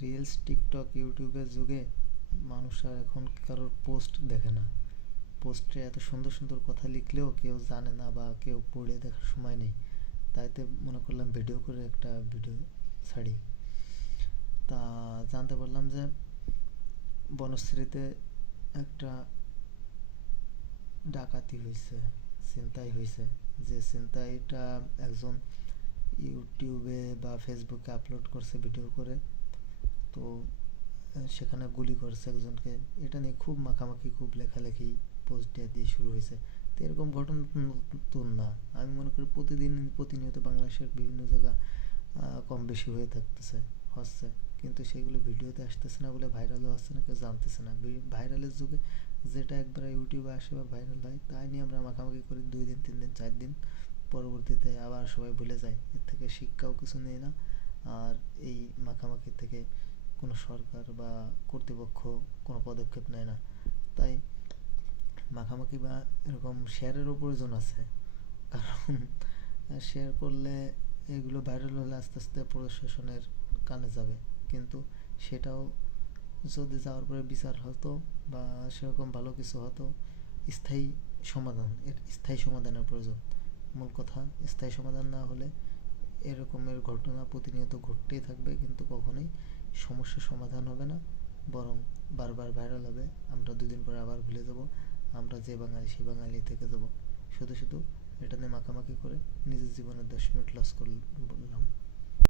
Reels, TikTok, ইউটিউবের যুগে মানুষ আর এখন কারোর পোস্ট দেখে না। পোস্টে এত সুন্দর সুন্দর কথা লিখলেও কেউ জানে না বা কেউ পড়ে দেখার সময় নেই। তাইতে মনে করলাম ভিডিও করে একটা ভিডিও ছাড়ি। তা জানতে পারলাম যে বনশ্রীতে একটা ডাকাতি হয়েছে, ছিনতাই হয়েছে। যে ছিনতাইটা একজন ইউটিউবে বা ফেসবুকে আপলোড করছে ভিডিও করে। তো সেখানে গুলি করছে একজনকে। এটা নিয়ে খুব মাখামাখি, খুব লেখালেখি পোস্ট দিয়ে শুরু হয়েছে। তো এরকম ঘটনা নতুন না। আমি মনে করি প্রতিদিন প্রতিনিয়ত বাংলাদেশের বিভিন্ন জায়গা কম বেশি হয়ে থাকতেছে, হচ্ছে। কিন্তু সেগুলো ভিডিওতে আসতেছে না বলে ভাইরালও হচ্ছে না, কেউ জানতেছে না। ভাইরালের যুগে যেটা একবার ইউটিউবে আসে বা ভাইরাল হয় তাই নিয়ে আমরা মাখামাখি করি 2 দিন, 3 দিন, 4 দিন। পরবর্তীতে আবার সবাই ভুলে যায়, এর থেকে শিক্ষাও কিছু নেই না। আর এই মাখামাখি থেকে কোনো সরকার বা কর্তৃপক্ষ কোনো পদক্ষেপ নেয় না। তাই মাখামাখি বা এরকম শেয়ারেরও প্রয়োজন আছে। কারণ শেয়ার করলে এগুলো ভাইরাল হলে আস্তে আস্তে প্রশাসনের কানে যাবে। কিন্তু সেটাও যদি যাওয়ার পরে বিচার হতো বা সেরকম ভালো কিছু হতো, স্থায়ী সমাধান, এর স্থায়ী সমাধানের প্রয়োজন। মূল কথা, স্থায়ী সমাধান না হলে এরকমের ঘটনা প্রতিনিয়ত ঘটতেই থাকবে, কিন্তু কখনোই সমস্যার সমাধান হবে না। বরং বারবার ভাইরাল হবে, আমরা 2 দিন পরে আবার ভুলে যাব, আমরা যে বাঙালি সেই বাঙালি থেকে যাব। শুধু শুধু এটা নিয়ে মাখামাখি করে নিজের জীবনের 10 মিনিট লস করলাম।